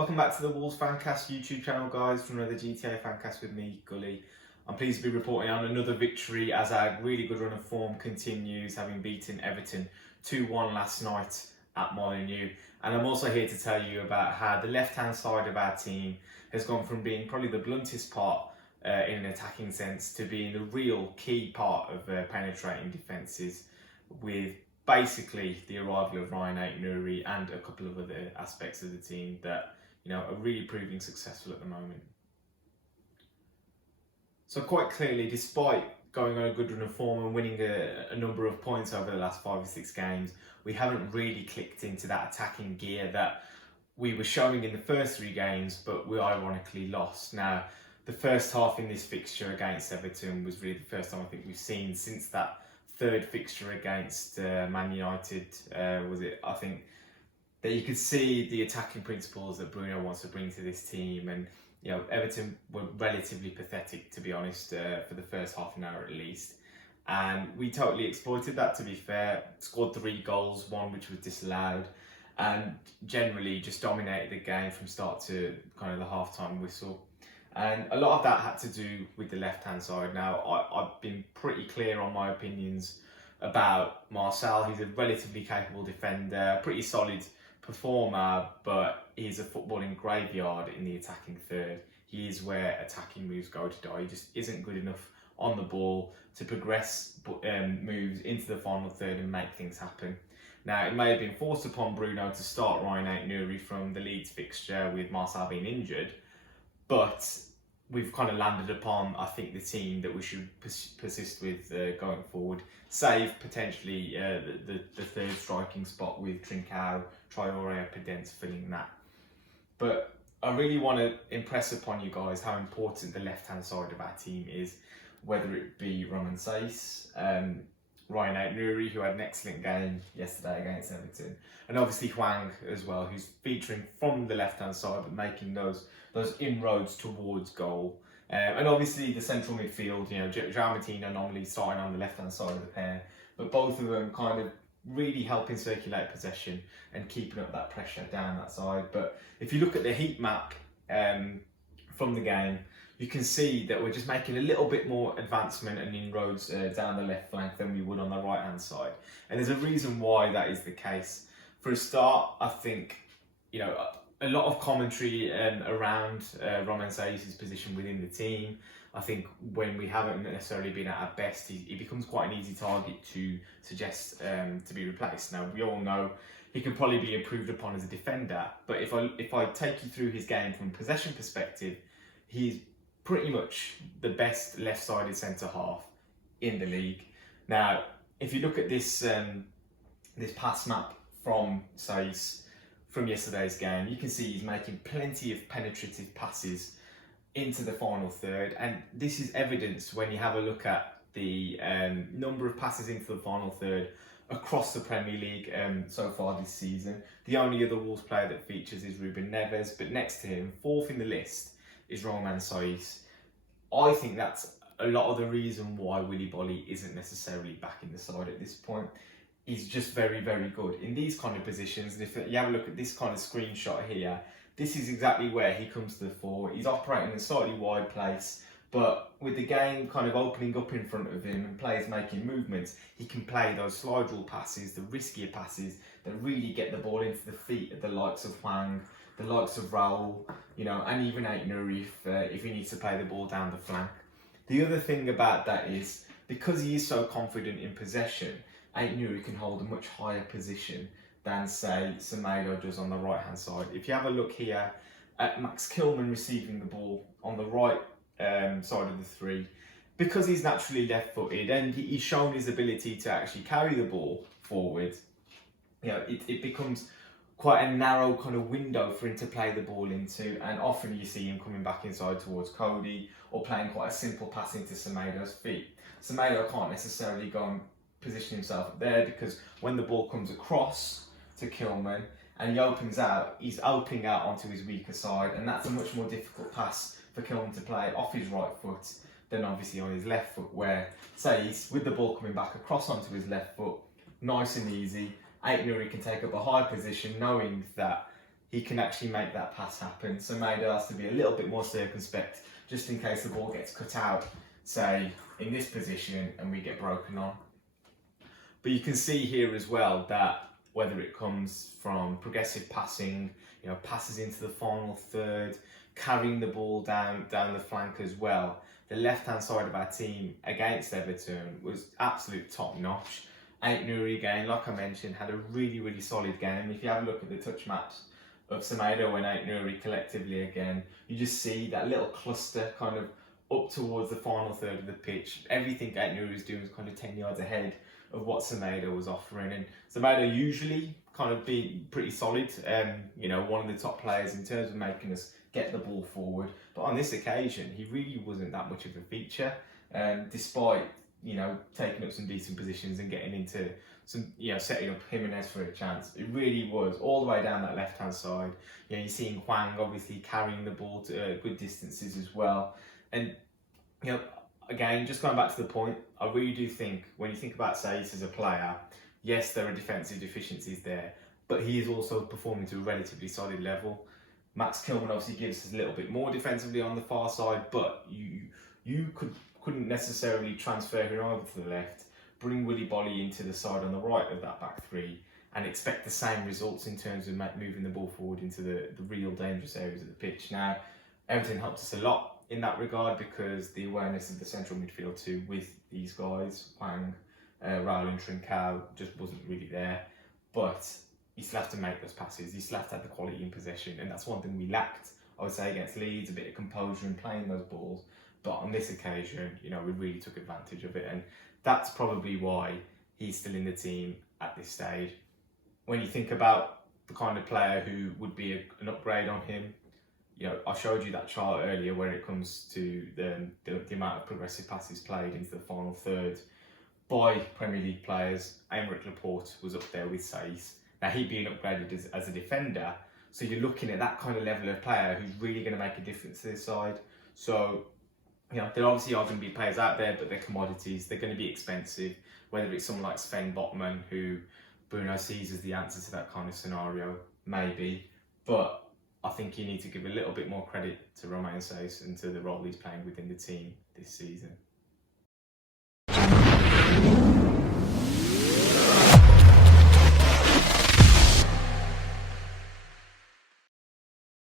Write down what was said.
Welcome back to the Wolves Fancast YouTube channel, guys, for another GTA Fancast with me, Gully. I'm pleased to be reporting on another victory as our really good run of form continues, having beaten Everton 2-1 last night at Molineux. And I'm also here to tell you about how the left-hand side of our team has gone from being probably the bluntest part in an attacking sense to being the real key part of penetrating defences, with basically the arrival of Ryan Aït-Nouri and a couple of other aspects of the team that are really proving successful at the moment. So quite clearly, despite going on a good run of form and winning a number of points over the last 5 or 6 games, we haven't really clicked into that attacking gear that we were showing in the first 3 games, but we ironically lost. Now, the first half in this fixture against Everton was really the first time I think we've seen since that third fixture against Man United, I think, that you could see the attacking principles that Bruno wants to bring to this team. And Everton were relatively pathetic, to be honest, for the first half an hour at least, and we totally exploited that, to be fair. Scored 3 goals, 1 which was disallowed, and generally just dominated the game from start to kind of the half-time whistle. And a lot of that had to do with the left-hand side. Now, I've been pretty clear on my opinions about Marcel. He's a relatively capable defender, pretty solid performer, but he's a footballing graveyard in the attacking third. He is where attacking moves go to die. He just isn't good enough on the ball to progress moves into the final third and make things happen. Now, it may have been forced upon Bruno to start Ryan Aït-Nouri from the Leeds fixture with Marcel being injured, but we've kind of landed upon, I think, the team that we should persist with going forward, save potentially the third striking spot with Trincao, Traoré, Pedence filling that. But I really want to impress upon you guys how important the left-hand side of our team is, whether it be Romain Saiss, Ryan Aït-Nouri, who had an excellent game yesterday against Everton, and obviously Hwang as well, who's featuring from the left-hand side but making those inroads towards goal. And obviously the central midfield, João Moutinho normally starting on the left-hand side of the pair, but both of them kind of really helping circulate possession and keeping up that pressure down that side. But if you look at the heat map from the game, you can see that we're just making a little bit more advancement and inroads down the left flank than we would on the right-hand side. And there's a reason why that is the case. For a start, I think, a lot of commentary around Romain Saïss' position within the team. I think when we haven't necessarily been at our best, he becomes quite an easy target to suggest to be replaced. Now, we all know he can probably be improved upon as a defender, but if I take you through his game from a possession perspective, he's pretty much the best left-sided centre-half in the league. Now, if you look at this pass map from Saiss from yesterday's game, you can see he's making plenty of penetrative passes into the final third, and this is evidenced when you have a look at the number of passes into the final third across the Premier League so far this season. The only other Wolves player that features is Ruben Neves, but next to him, 4th in the list, is Romain Saiss. I think that's a lot of the reason why Willy Bolly isn't necessarily back in the side at this point. He's just very, very good in these kind of positions. And if you have a look at this kind of screenshot here, this is exactly where he comes to the fore. He's operating in a slightly wide place, but with the game kind of opening up in front of him and players making movements, he can play those slide rule passes, the riskier passes that really get the ball into the feet of the likes of Hwang, the likes of Raul, and even Aït-Nouri if he needs to play the ball down the flank. The other thing about that is, because he is so confident in possession, Aït-Nouri can hold a much higher position than, say, Semedo does on the right-hand side. If you have a look here at Max Kilman receiving the ball on the right side of the 3, because he's naturally left-footed and he's shown his ability to actually carry the ball forward, it becomes quite a narrow kind of window for him to play the ball into, and often you see him coming back inside towards Cody or playing quite a simple pass into Semedo's feet. Semedo can't necessarily go and position himself up there, because when the ball comes across to Kilman and he opens out, he's opening out onto his weaker side, and that's a much more difficult pass for Kilman to play off his right foot than obviously on his left foot, where, say, he's with the ball coming back across onto his left foot, nice and easy, Aït-Nouri can take up a high position knowing that he can actually make that pass happen. So Semedo has to be a little bit more circumspect, just in case the ball gets cut out, say, in this position, and we get broken on. But you can see here as well that whether it comes from progressive passing, passes into the final third, carrying the ball down the flank as well, the left-hand side of our team against Everton was absolute top-notch. Ait-Nouri again, like I mentioned, had a really, really solid game. If you have a look at the touch maps of Semedo and Ait-Nouri collectively again, you just see that little cluster kind of up towards the final third of the pitch. Everything Ait-Nouri was doing was kind of 10 yards ahead of what Semedo was offering, and Semedo usually kind of being pretty solid, one of the top players in terms of making us get the ball forward. But on this occasion, he really wasn't that much of a feature, despite taking up some decent positions and getting into some, setting up Jimenez for a chance. It really was all the way down that left-hand side. You're seeing Hwang obviously carrying the ball to good distances as well, and again, just going back to the point, I really do think when you think about Saiss as a player, yes, there are defensive deficiencies there, but he is also performing to a relatively solid level. Max Kilman obviously gives us a little bit more defensively on the far side, but you couldn't necessarily transfer him over to the left, bring Willy Bolly into the side on the right of that back three, and expect the same results in terms of moving the ball forward into the real dangerous areas of the pitch. Now, Everton helped us a lot in that regard because the awareness of the central midfield too with these guys, Hwang, Raul and Trincao, just wasn't really there. But you still have to make those passes, you still have to have the quality in possession, and that's one thing we lacked, I would say, against Leeds, a bit of composure in playing those balls. But on this occasion, we really took advantage of it, and that's probably why he's still in the team at this stage. When you think about the kind of player who would be an upgrade on him, I showed you that chart earlier where it comes to the amount of progressive passes played into the final third by Premier League players. Aymeric Laporte was up there with Saiss. Now, he'd being upgraded as a defender, so you're looking at that kind of level of player who's really going to make a difference to this side. So, there obviously are going to be players out there, but they're commodities. They're going to be expensive, whether it's someone like Sven Botman, who Bruno sees as the answer to that kind of scenario, maybe. But I think you need to give a little bit more credit to Romain Saiss and to the role he's playing within the team this season.